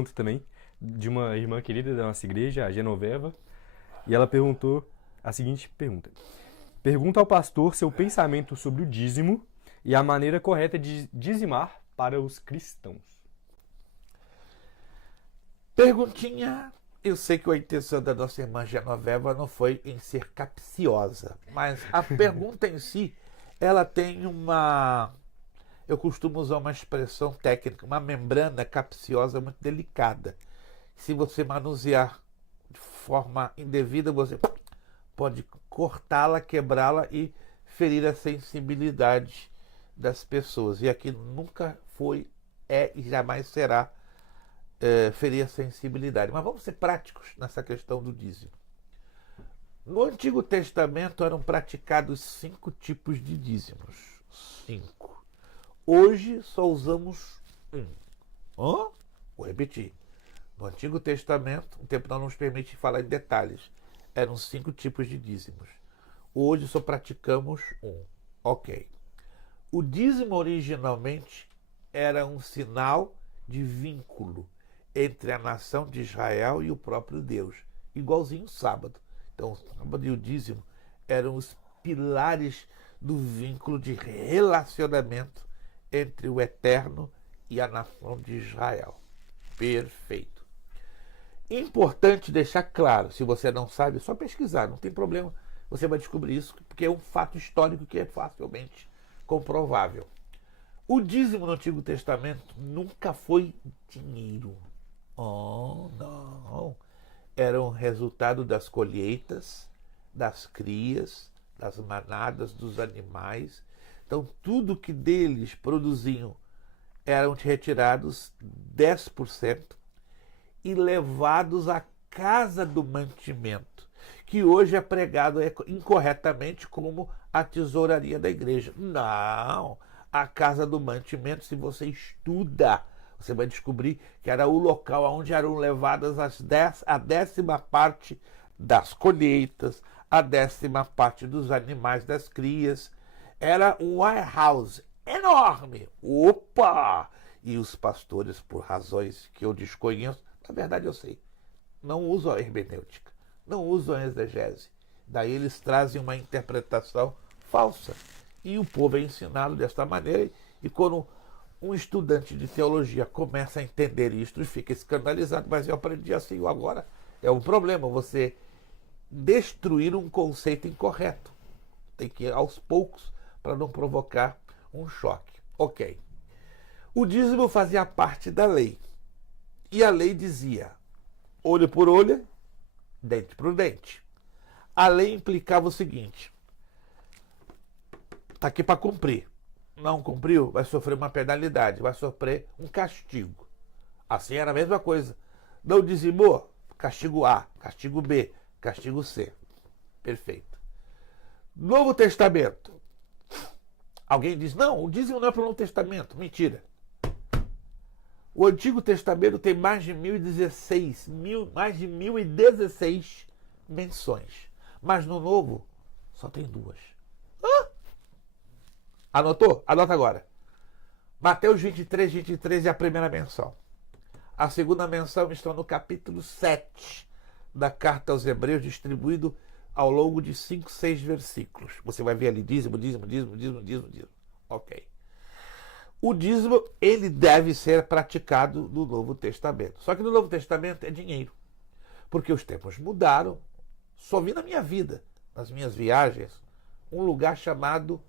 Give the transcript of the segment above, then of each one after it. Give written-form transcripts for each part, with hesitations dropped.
pergunta também, de uma irmã querida da nossa igreja, a Genoveva, e ela perguntou a seguinte pergunta. Pergunta ao pastor seu pensamento sobre o dízimo e a maneira correta de dizimar para os cristãos. Perguntinha, eu sei que a intenção da nossa irmã Genoveva não foi em ser capciosa, mas a pergunta em si, ela tem uma, eu costumo usar uma expressão técnica, uma membrana capciosa muito delicada. Se você manusear de forma indevida, você pode cortá-la, quebrá-la e ferir a sensibilidade das pessoas. E aqui nunca foi, é e jamais será ferir a sensibilidade. Mas vamos ser práticos nessa questão do dízimo. No Antigo Testamento eram praticados 5 tipos de dízimos. 5. Hoje só usamos um. Vou repetir. No Antigo Testamento, o tempo não nos permite falar em detalhes. Eram 5 tipos de dízimos. Hoje só praticamos um. Ok. O dízimo originalmente era um sinal de vínculo entre a nação de Israel e o próprio Deus, igualzinho o sábado. Então, o sábado e o dízimo eram os pilares do vínculo de relacionamento entre o Eterno e a nação de Israel. Perfeito. Importante deixar claro, se você não sabe, é só pesquisar, não tem problema, você vai descobrir isso, porque é um fato histórico que é facilmente comprovável. O dízimo no Antigo Testamento nunca foi dinheiro. Oh, não. Era um resultado das colheitas, das crias, das manadas, dos animais. Então, tudo que deles produziam eram retirados 10% e levados à casa do mantimento, que hoje é pregado incorretamente como a tesouraria da igreja. Não! A casa do mantimento, se você estuda, você vai descobrir que era o local onde eram levadas a 10ª parte das colheitas, a 10ª parte dos animais, das crias. Era um warehouse enorme. Opa! E os pastores, por razões que eu desconheço, na verdade eu sei, não usam a hermenêutica, não usam a exegese. Daí eles trazem uma interpretação falsa. E o povo é ensinado desta maneira, e quando um estudante de teologia começa a entender isto e fica escandalizado, mas eu aprendi assim agora. É um problema você destruir um conceito incorreto. Tem que ir aos poucos para não provocar um choque. Ok. O dízimo fazia parte da lei. E a lei dizia, olho por olho, dente por dente. A lei implicava o seguinte, está aqui para cumprir. Não cumpriu, vai sofrer uma penalidade, vai sofrer um castigo. Assim era a mesma coisa. Não dizimou, castigo A, castigo B, castigo C. Perfeito. Novo Testamento. Alguém diz, não, o dízimo não é para o Novo Testamento. Mentira. O Antigo Testamento tem mais de 1016 menções. Mas no Novo só tem 2. Anotou? Anota agora. Mateus 23 é a primeira menção. A segunda menção está no capítulo 7 da carta aos Hebreus, distribuído ao longo de 5, 6 versículos. Você vai ver ali dízimo. Ok. O dízimo, ele deve ser praticado no Novo Testamento. Só que no Novo Testamento é dinheiro. Porque os tempos mudaram. Só vi na minha vida, nas minhas viagens, um lugar chamado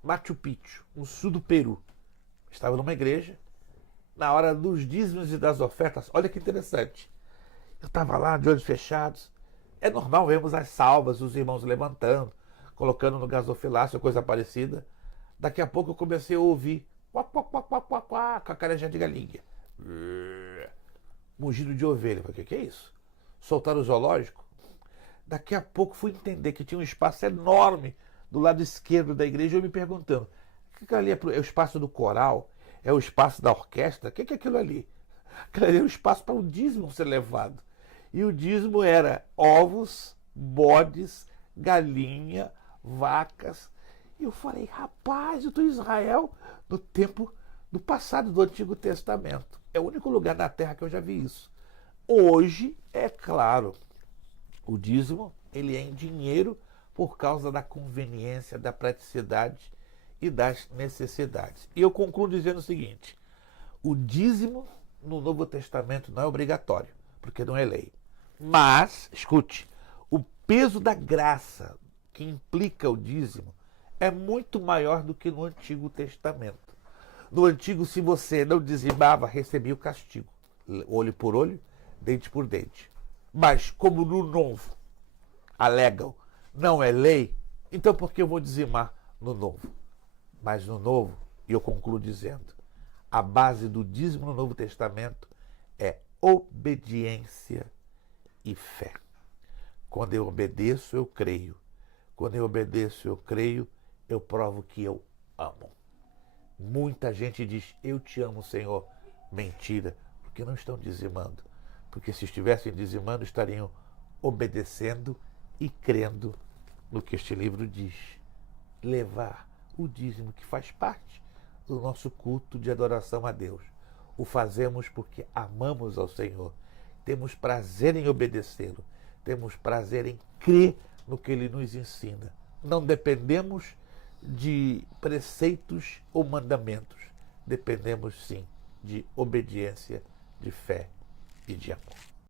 Machu Picchu, no sul do Peru. Estava numa igreja, na hora dos dízimos e das ofertas. Olha que interessante. Eu estava lá, de olhos fechados. É normal vermos as salvas, os irmãos levantando, colocando no gasofilácio, coisa parecida. Daqui a pouco eu comecei a ouvir quá, quá, quá, quá, quá, quá, com a careja de galinha. Mugido de ovelha. O que é isso? Soltaram o zoológico? Daqui a pouco fui entender que tinha um espaço enorme do lado esquerdo da igreja, eu me perguntando, o que ali é o espaço do coral? É o espaço da orquestra? O que é aquilo ali? Aquilo ali era o espaço para o dízimo ser levado. E o dízimo era ovos, bodes, galinha, vacas. E eu falei, rapaz, eu estou em Israel no tempo do passado do Antigo Testamento. É o único lugar na Terra que eu já vi isso. Hoje, é claro, o dízimo ele é em dinheiro por causa da conveniência, da praticidade e das necessidades. E eu concluo dizendo o seguinte: o dízimo no Novo Testamento não é obrigatório, porque não é lei. Mas, escute, o peso da graça que implica o dízimo é muito maior do que no Antigo Testamento. No Antigo, se você não dizimava, recebia o castigo. Olho por olho, dente por dente. Mas, como no Novo alegam, não é lei, então por que eu vou dizimar no Novo? Mas no Novo, e eu concluo dizendo, a base do dízimo no Novo Testamento é obediência e fé. Quando eu obedeço, eu creio. Quando eu obedeço, eu creio, eu provo que eu amo. Muita gente diz, eu te amo, Senhor. Mentira, porque não estão dizimando. Porque se estivessem dizimando, estariam obedecendo e crendo no que este livro diz. Levar o dízimo, que faz parte do nosso culto de adoração a Deus. O fazemos porque amamos ao Senhor. Temos prazer em obedecê-lo. Temos prazer em crer no que ele nos ensina. Não dependemos de preceitos ou mandamentos. Dependemos, sim, de obediência, de fé e de amor.